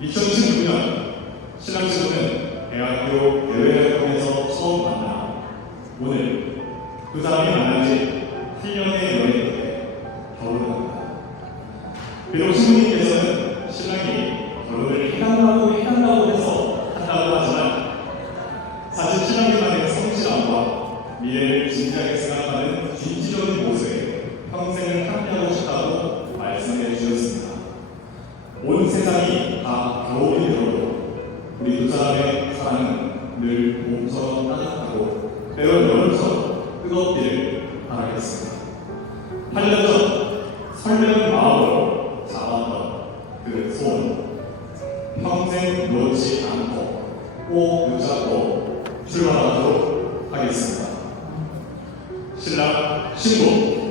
2016년 신랑 친구는 대학교 대회를 통해서 처음 만나 오늘 그 사람이 만난 지 8년의 여행 끝에 결혼합니다. 비록 신부님께서는 신랑이 결혼을 해달라고 해달라고 해서 한다고 하지만 사실 신랑님만의 성실함과 미래를 진지하게 생각하는 진지적인 모습에 평생을 함께하고 싶다고 말씀해 주셨습니다. 온 세상이 사람의 사랑은 늘 봄처럼 따뜻하고 여름처럼 뜨겁기를 바라겠습니다. 8년 전 설레는 마음으로 잡았던 그 소원 평생 놓지 않고 꼭 붙잡고 출발하도록 하겠습니다. 신랑 신부